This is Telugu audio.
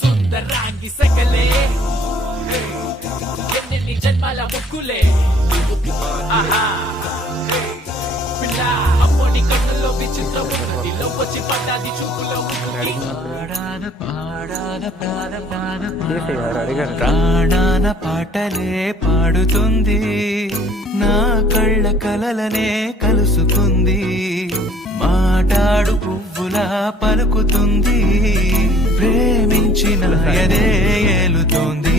సుందరాంగి సకలే ఎన్నెల్లి జన్మల ముక్కులే ఆహా పిల్ల అమ్మోని కన్నుల్లో విచిత్రం ఉన్నది లోపొచ్చి పడ్డాది చూపులో ప్రాణాన పాటలే పాడుతుంది నా కళ్ళ కలలనే కలుసుకుంది మాటాడు పువ్వులా పలుకుతుంది ప్రేమించిన ఎదే ఏలుతోంది